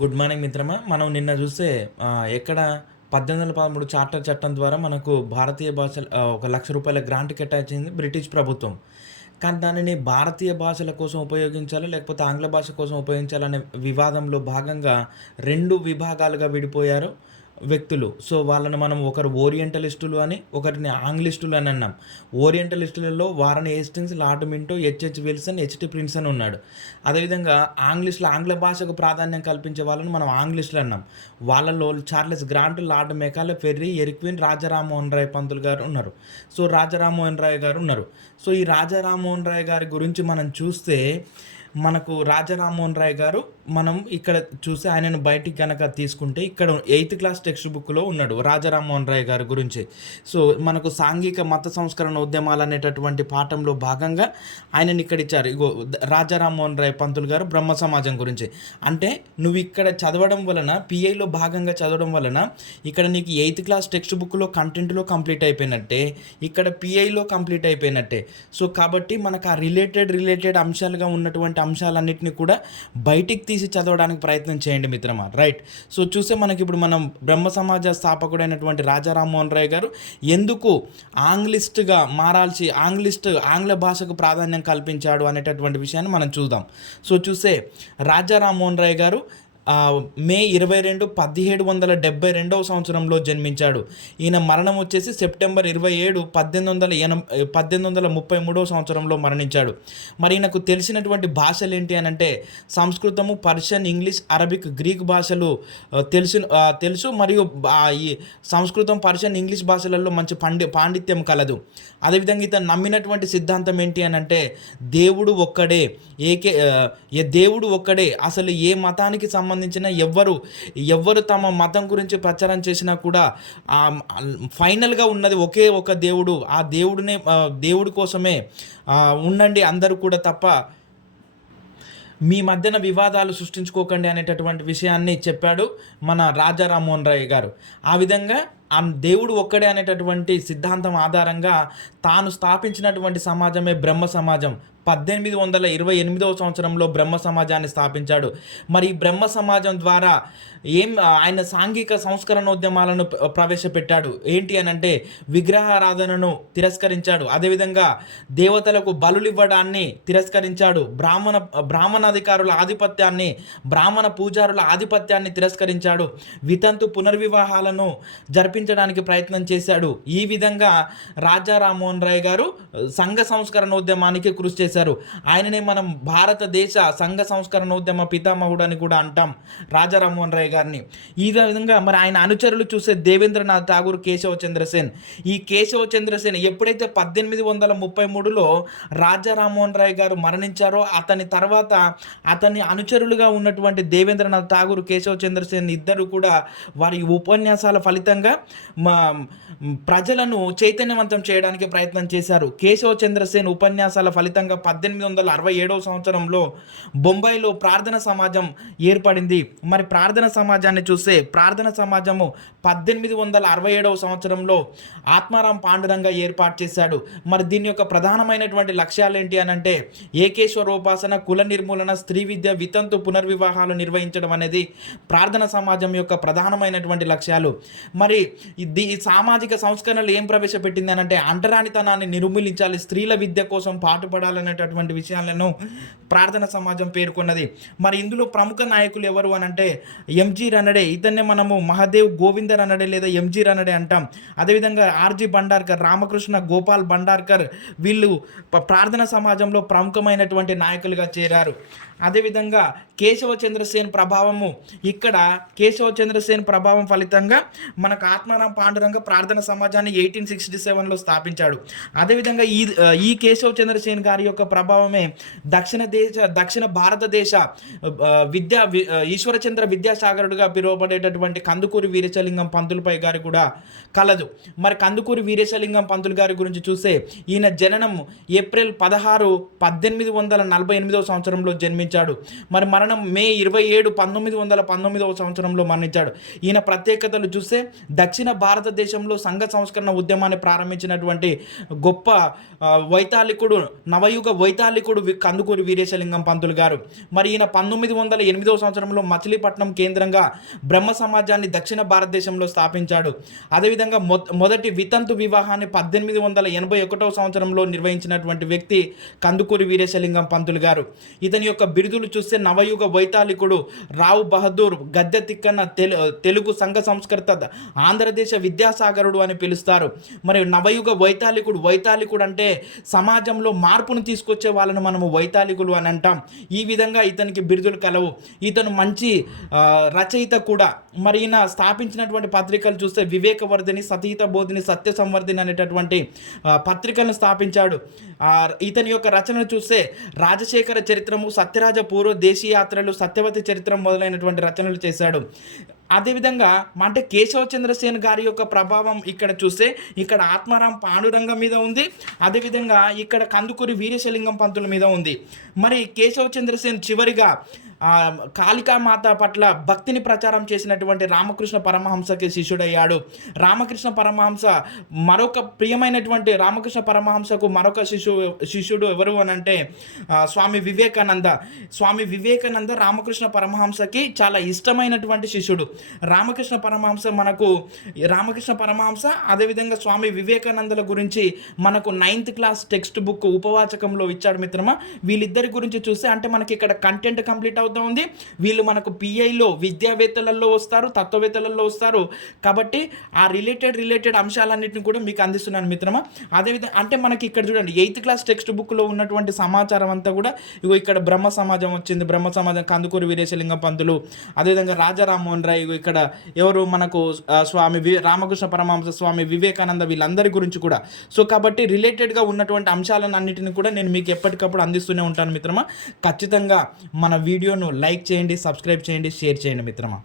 Good morning మిత్రమా. మనం నిన్న చూస్తే ఎక్కడ 1813 చార్టర్ చట్టం ద్వారా మనకు భారతీయ భాషలు ఒక ₹1,00,000 గ్రాంట్ కేటాయించింది బ్రిటిష్ ప్రభుత్వం. కానీ దానిని భారతీయ భాషల కోసం ఉపయోగించాలా? లేకపోతే ఆంగ్ల భాష కోసం ఉపయోగించాలనే వివాదంలో భాగంగా 2 విభాగాలుగా విడిపోయారు వ్యక్తులు. సో, వాళ్ళని మనం ఒకరు ఓరియంటలిస్టులు అని, ఒకరిని ఆంగ్లిస్టులు అని అన్నాం. ఓరియంటలిస్టులలో Warren Hastings, Lord Minto, HH Wilson, HT Prinsep ఉన్నాడు. అదేవిధంగా ఆంగ్ల భాషకు ప్రాధాన్యం కల్పించే వాళ్ళని మనం ఆంగ్లిస్టులు అన్నాం. వాళ్ళలో చార్లెస్ గ్రాంట్, లార్డ్ మెకాలే, ఫెర్రీ, ఎరిక్విన్, రాజా రామ్మోహన్ రాయ్ పంతులు గారు ఉన్నారు. సో, రాజా రామ్మోహన్ రాయ్ గారు ఉన్నారు. సో, ఈ రాజా రామ్మోహన్ రాయ్ గారి గురించి మనం చూస్తే మనకు రాజా రామ్మోహన్ రాయ్ గారు మనం ఇక్కడ చూసి ఆయనను బయటికి గనక తీసుకుంటే ఇక్కడ 8th క్లాస్ టెక్స్ట్ బుక్‌లో ఉన్నాడు రాజా రామ్మోహన్ రాయ్ గారి గురించి. సో, మనకు సాంఘిక మత సంస్కరణ ఉద్యమాలు అనేటటువంటి పాఠంలో భాగంగా ఆయనని ఇక్కడ ఇచ్చారు. ఇగో రాజా రామ్మోహన్ రాయ్ పంతులు గారు బ్రహ్మ సమాజం గురించి. అంటే నువ్వు ఇక్కడ చదవడం వలన పీఐలో భాగంగా చదవడం వలన ఇక్కడ నీకు 8th క్లాస్ టెక్స్ట్ బుక్‌లో కంటెంట్‌లో కంప్లీట్ అయిపోయినట్టే. ఇక్కడ పీఐలో కంప్లీట్ అయిపోయినట్టే. సో, కాబట్టి మనకు ఆ రిలేటెడ్ అంశాలుగా ఉన్నటువంటి అంశాలన్నిటిని కూడా బయటికి తీసి చదవడానికి ప్రయత్నం చేయండి మిత్రమా. రైట్. సో, చూస్తే మనకి ఇప్పుడు మనం బ్రహ్మ సమాజ స్థాపకుడైనటువంటి రాజా రామ్మోహన్ రాయ్ గారు ఎందుకు ఆంగ్లిస్ట్గా మారాల్సి ఆంగ్ల భాషకు ప్రాధాన్యం కల్పించాడు అనేటటువంటి విషయాన్ని మనం చూద్దాం. సో, చూస్తే రాజా రామ్మోహన్ రాయ్ గారు మే 22, 1772 సంవత్సరంలో జన్మించాడు. ఈయన మరణం వచ్చేసి సెప్టెంబర్ 27, 1833 సంవత్సరంలో మరణించాడు. మరి ఈయనకు తెలిసినటువంటి భాషలు ఏంటి అని అంటే సంస్కృతము, పర్షియన్, ఇంగ్లీష్, అరబిక్, గ్రీక్ భాషలు తెలుసు. మరియు ఈ సంస్కృతం, పర్షియన్, ఇంగ్లీష్ భాషలలో మంచి పాండిత్యం కలదు. అదేవిధంగా ఇతను నమ్మినటువంటి సిద్ధాంతం ఏంటి అని అంటే దేవుడు ఒక్కడే, దేవుడు ఒక్కడే. అసలు ఏ మతానికి సంబంధించిన ఎవ్వరు తమ మతం గురించి ప్రచారం చేసినా కూడా ఫైనల్గా ఉన్నది ఒకే ఒక దేవుడు. ఆ దేవుడి కోసమే ఉండండి అందరూ కూడా, తప్ప మీ మధ్యన వివాదాలు సృష్టించుకోకండి అనేటటువంటి విషయాన్ని చెప్పాడు మన రాజా రామ్మోహన్ రాయ్ గారు. ఆ విధంగా ఆ దేవుడు ఒక్కడే అనేటటువంటి సిద్ధాంతం ఆధారంగా తాను స్థాపించినటువంటి సమాజమే బ్రహ్మ సమాజం. 1828 సంవత్సరంలో బ్రహ్మ సమాజాన్ని స్థాపించాడు. మరి ఈ బ్రహ్మ సమాజం ద్వారా ఆయన సాంఘిక సంస్కరణోద్యమాలను ప్రవేశపెట్టాడు. ఏంటి అని అంటే విగ్రహారాధనను తిరస్కరించాడు. అదేవిధంగా దేవతలకు బలులు ఇవ్వడాన్ని తిరస్కరించాడు. బ్రాహ్మణ అధికారుల ఆధిపత్యాన్ని, బ్రాహ్మణ పూజారుల ఆధిపత్యాన్ని తిరస్కరించాడు. వితంతు పునర్వివాహాలను జరిపించడానికి ప్రయత్నం చేశాడు. ఈ విధంగా రాజా రామ్మోహన్ రాయ్ గారు సంఘ సంస్కరణోద్యమానికి కృషి చేశారు. ఆయననే మనం భారతదేశ సంఘ సంస్కరణోద్యమ పితామహుడు అని కూడా అంటాం రాజా రామ్మోహన్ రాయ్ గారిని. ఈ విధంగా మరి ఆయన అనుచరులు చూసే దేవేంద్రనాథ్ ఠాగూర్, కేశవ చంద్రసేన్. ఈ కేశవ చంద్రసేన్ ఎప్పుడైతే 1833లో రాజా రామ్మోహన్ రాయ్ గారు మరణించారో అతని తర్వాత అతని అనుచరులుగా ఉన్నటువంటి దేవేంద్రనాథ్ ఠాగూర్, కేశవ చంద్రసేన్ ఇద్దరు కూడా వారి ఉపన్యాసాల ఫలితంగా ప్రజలను చైతన్యవంతం చేయడానికి ప్రయత్నం చేశారు. కేశవ చంద్రసేన్ ఉపన్యాసాల ఫలితంగా 1867 సంవత్సరంలో బొంబాయిలో ప్రార్థన సమాజం ఏర్పడింది. మరి ప్రార్థన సమాజాన్ని చూస్తే ప్రార్థన సమాజము 1867 సంవత్సరంలో ఆత్మారాం పాండురంగ ఏర్పాటు చేశాడు. మరి దీని యొక్క ప్రధానమైనటువంటి లక్ష్యాలు ఏంటి అని అంటే ఏకేశ్వరోపాసన, కుల నిర్మూలన, స్త్రీ విద్య, వితంతు పునర్వివాహాలు నిర్వహించడం అనేది ప్రార్థన సమాజం యొక్క ప్రధానమైనటువంటి లక్ష్యాలు. మరి ఈ సామాజిక సంస్కరణలు ఏం ప్రవేశపెట్టింది అని అంటే అంటరానితనాన్ని నిర్మూలించాలి, స్త్రీల విద్య కోసం పాటుపడాలనేటటువంటి విషయాలను ప్రార్థన సమాజం పేర్కొన్నది. మరి ఇందులో ప్రముఖ నాయకులు ఎవరు అని అంటే ఎంజి రనడే. ఇతన్నే మనము మహాదేవ్ గోవింద రనడే లేదా ఎంజి రనడే అంటాం. అదేవిధంగా ఆర్జి బండార్కర్, రామకృష్ణ గోపాల్ బండార్కర్, వీళ్ళు ప్రార్థన సమాజంలో ప్రముఖమైనటువంటి నాయకులుగా చేరారు. అదేవిధంగా కేశవ చంద్రసేన్ ప్రభావం ఫలితంగా మనకు ఆత్మారాం పాండురంగ ప్రార్థన సమాజాన్ని 1867లో స్థాపించాడు. అదేవిధంగా ఈ కేశవ చంద్రసేన్ గారి యొక్క ప్రభావమే దక్షిణ భారతదేశ ఈశ్వరచంద్ర విద్యాసాగరుడుగా పిలువబడేటటువంటి కందుకూరి వీరేశలింగం పంతులపై గారి కూడా కలదు. మరి కందుకూరి వీరేశలింగం పంతులు గారి గురించి చూస్తే ఈయన జననం ఏప్రిల్ 16, 1848 సంవత్సరంలో జన్మించారు. మరణించాడు. మరి మరణం మే 27, 1919వ సంవత్సరంలో మరణించాడు. ఈయన ప్రత్యేకతలు చూస్తే దక్షిణ భారతదేశంలో సంఘ సంస్కరణ ఉద్యమాన్ని ప్రారంభించినటువంటి గొప్ప వైతాళికుడు, నవయుగ వైతాళికుడు కందుకూరి వీరేశలింగం పంతులు గారు. మరి ఈయన 1908వ సంవత్సరంలో మచిలీపట్నం కేంద్రంగా బ్రహ్మ సమాజాన్ని దక్షిణ భారతదేశంలో స్థాపించాడు. అదేవిధంగా మొదటి వితంతు వివాహాన్ని 1881వ సంవత్సరంలో నిర్వహించినటువంటి వ్యక్తి కందుకూరి వీరేశలింగం పంతులు గారు. ఇతని యొక్క బిరుదులు చూస్తే నవయుగ వైతాళికుడు, రావు బహదూర్, గద్దె తిక్కన్న, తెలుగు సంఘ సంస్కృత, ఆంధ్రదేశ విద్యాసాగరుడు అని పిలుస్తారు. మరి నవయుగ వైతాళికుడు అంటే సమాజంలో మార్పును తీసుకొచ్చే వాళ్ళను మనము వైతాళికులు అని అంటాం. ఈ విధంగా ఇతనికి బిరుదులు కలవు. ఇతను మంచి రచయిత కూడా. మరి ఈయన స్థాపించినటువంటి పత్రికలు చూస్తే వివేకవర్ధిని, సతీత బోధిని, సత్య సంవర్ధిని అనేటటువంటి పత్రికలను స్థాపించాడు. ఇతని యొక్క రచనలు చూస్తే రాజశేఖర చరిత్రము, సత్యరాజ పూర్వ, దేశీయాత్రలు, సత్యవతి చరిత్రం మొదలైనటువంటి రచనలు చేశాడు. అదేవిధంగా అంటే కేశవ చంద్రసేన్ గారి యొక్క ప్రభావం ఇక్కడ చూస్తే ఇక్కడ ఆత్మారాం పాండురంగం మీద ఉంది. అదేవిధంగా ఇక్కడ కందుకూరి వీరేశలింగం పంతుల మీద ఉంది. మరి కేశవ చంద్రసేన్ చివరిగా కాళికామాత పట్ల భక్తిని ప్రచారం చేసినటువంటి రామకృష్ణ పరమహంసకి శిష్యుడయ్యాడు. రామకృష్ణ పరమహంస మరొక ప్రియమైనటువంటి రామకృష్ణ పరమహంసకు మరొక శిష్యుడు ఎవరు అని అంటే స్వామి వివేకానంద. స్వామి వివేకానంద రామకృష్ణ పరమహంసకి చాలా ఇష్టమైనటువంటి శిష్యుడు. రామకృష్ణ పరమహంస అదేవిధంగా స్వామి వివేకానందల గురించి మనకు 9th క్లాస్ టెక్స్ట్ బుక్ ఉపవాచకంలో ఇచ్చాడు మిత్రమా. వీళ్ళిద్దరి గురించి చూస్తే అంటే మనకి ఇక్కడ కంటెంట్ కంప్లీట్ అవుతా ఉంది. వీళ్ళు మనకు పిఐలో విద్యావేత్తలలో వస్తారు, తత్వవేత్తలలో వస్తారు. కాబట్టి ఆ రిలేటెడ్ అంశాలన్నింటినీ కూడా మీకు అందిస్తున్నాను మిత్రమా. అదేవిధంగా అంటే మనకి ఇక్కడ చూడండి 8th క్లాస్ టెక్స్ట్ బుక్లో ఉన్నటువంటి సమాచారం అంతా కూడా ఇగో ఇక్కడ బ్రహ్మ సమాజం వచ్చింది. బ్రహ్మ సమాజం కందుకూరి వీరేశలింగం పంతులు, అదేవిధంగా రాజా రామ్మోహన్ రాయ్, ఇక్కడ ఎవరు మనకు స్వామి రామకృష్ణ పరమహంస, స్వామి వివేకానంద, వీళ్ళందరి గురించి కూడా. సో కాబట్టి రిలేటెడ్గా ఉన్నటువంటి అంశాలను అన్నిటిని కూడా నేను మీకు ఎప్పటికప్పుడు అందిస్తూనే ఉంటాను మిత్రమా. ఖచ్చితంగా మన వీడియోను లైక్ చేయండి, సబ్స్క్రైబ్ చేయండి, షేర్ చేయండి మిత్రమా.